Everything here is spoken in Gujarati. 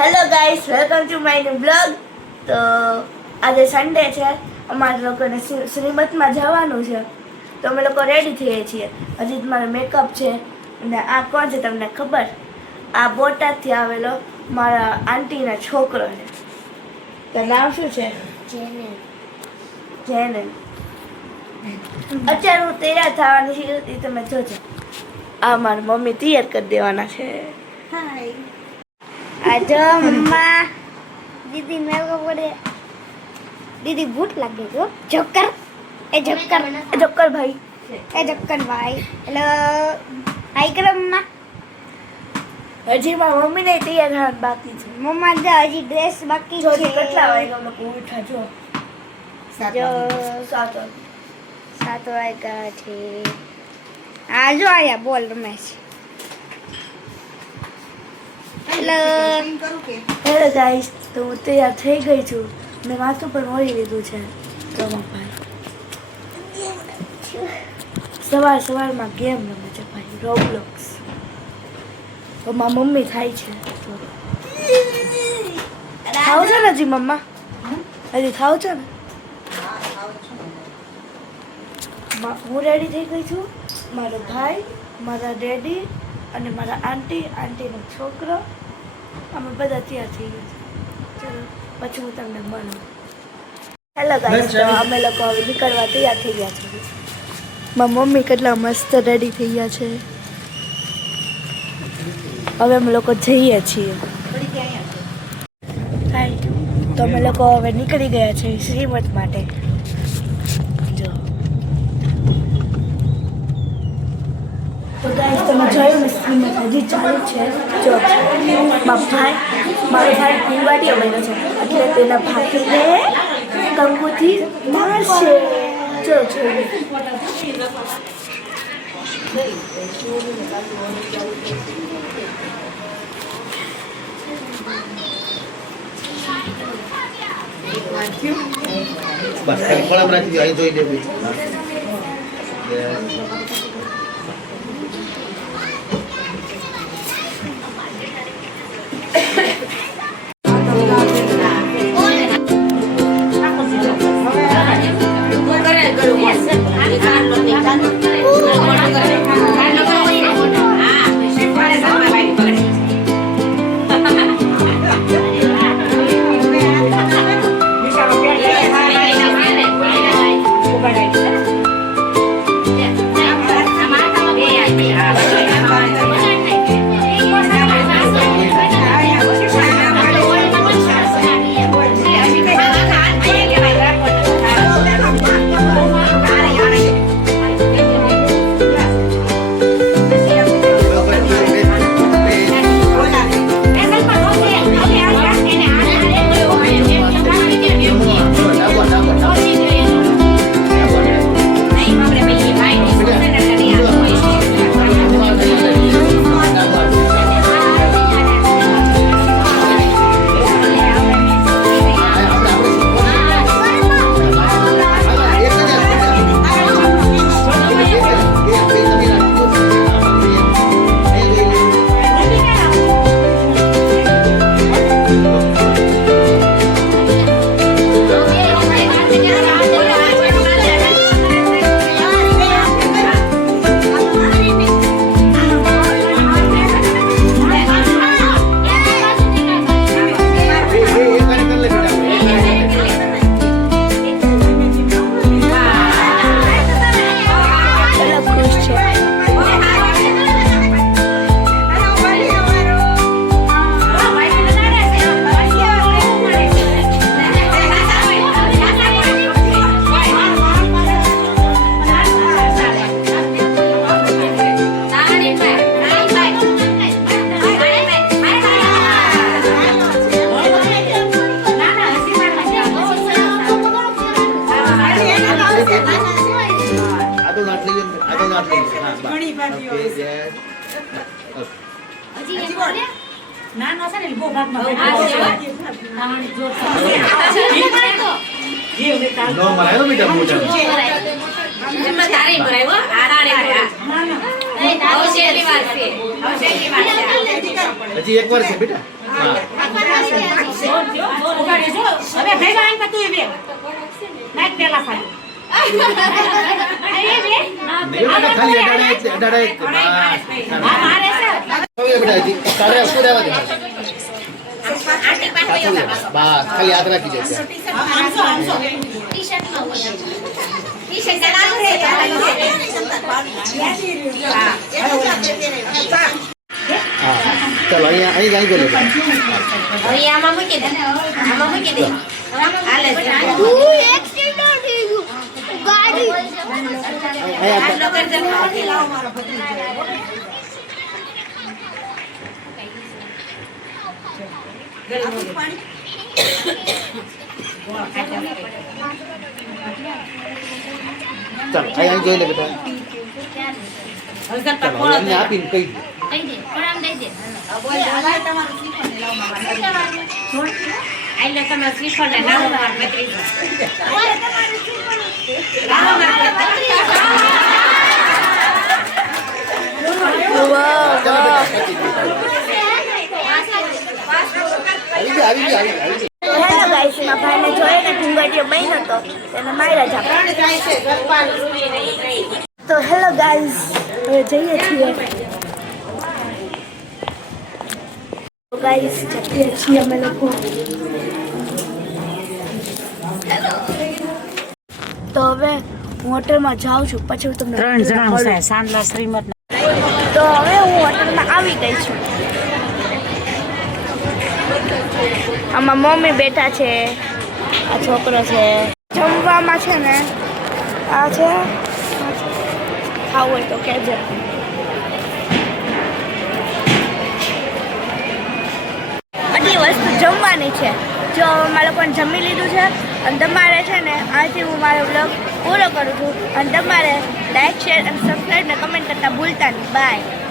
Hello guys, welcome to my new blog. તો આજે સન્ડે છે, અમારા લોકોને શ્રીમતમાં જવાનું છે, તો અમે લોકો રેડી થઈએ છીએ. હજી મારો મેકઅપ છે. અને આ કોણ છે તમને ખબર? આ બોટાદથી આવેલો મારા આંટીનો છોકરો છે. તો નામ શું છે? જેનન. અત્યારે હું તૈયાર થવાની છું, એ તમે જોજો. આ મારી મમ્મી તૈયાર કરી દેવાના છે. હાય. આજો મમ્મા, દીદી મેળવો પડે. દીદી ભૂખ લાગે જો. જોકર ભાઈ. હેલો હાય કરો મમ્મા. હજી મારા મમ્મી ને તૈયાર થવાનું બાકી છે. મમ્મા હજી ડ્રેસ બાકી છે. કેટલા વાગ્યા લોકો ઉઠા જો? 7 વાગ્યા છે. આ જો આયા બોલ રમેશ. હેલો ગાઈસ, તો હું તૈયાર થઈ ગઈ છું. મેં માથું પણ ઓળી લીધું છે. સવારમાં ગેમ રમે છે ભાઈ, રોબ્લોક્સ. તો મારી મમ્મી થાય છે. ખાવ છો ને હજી મમ્મા? હજી ખાવ છો ને? હું રેડી થઈ ગઈ છું. મારો ભાઈ, મારા ડેડી અને મારા આંટીનો છોકરો, અમે બધા તૈયાર થઈ ગયા છે. ચલો પછી હું તમને મળું. હેલો ગાઈસ, તો અમે લોકો હવે નીકળવા તૈયાર થઈ ગયા છે. મારી મમ્મી કેટલા મસ્ત રેડી થઈ ગયા છે. હવે અમે લોકો જઈએ છીએ. તો અમે લોકો હવે નીકળી ગયા છે શ્રીમત માટે. તો ગાઈસ, તમે જોયું ને, શ્રીમત હજી ચાલુ છે. જો મારો ભાઈ ફૂલવાટીઓ બન્યો છે, એટલે તેના ભાઈને કંકુથી મારશે. ચલો જોઈએ. બસ ખાલી ખોળામાં રાખી દો, અહીં જોઈ દેવું. હજી એક વાર છે બેટા. હવે ભેગા આવીને તું બે નાખ પેલા ખાલી બેટા ખાલી અડાડે બસ ખાલી હાથ રાખી દેજો હા ચાલો અહીંયા ગયો આમાં મૂકી દે હાલે ચાલો અહીંયા જોઈ લે બેટા ચાલો એમને આપીને કહી દો એટલે તમે શ્રીફળ ને નાનો માર ભત્રીજો આવી ગઈ હેલો ગાઈસ માં ભાઈને જોયે ને ઘૂંઘટીયો બહેન હતો તેને માર્યા જા તો હેલો ગાઈસ હવે જઈએ છીએ તો ગાઈસ જઈએ છીએ અમે લોકો તો હવે હું હોટલમાં જાઉં છું પછી હું તમને 3 જણાનું છે સાંજલા શ્રીમત તો હવે હું હોટલમાં આવી ગઈ છું આમાં મમ્મી બેઠા છે આ છોકરો છે જમવામાં છે ને આ છે ખાવું હોય તો કહેજો આટલી વસ્તુ જમવાની છે જો અમારે લોકોને જમી લીધું છે અને તમારે છે ને આથી હું મારો બ્લોગ પૂરો કરું છું અને તમારે લાઈક શેર અને સબસ્ક્રાઈબ ને કમેન્ટ કરતા ભૂલતા નહીં બાય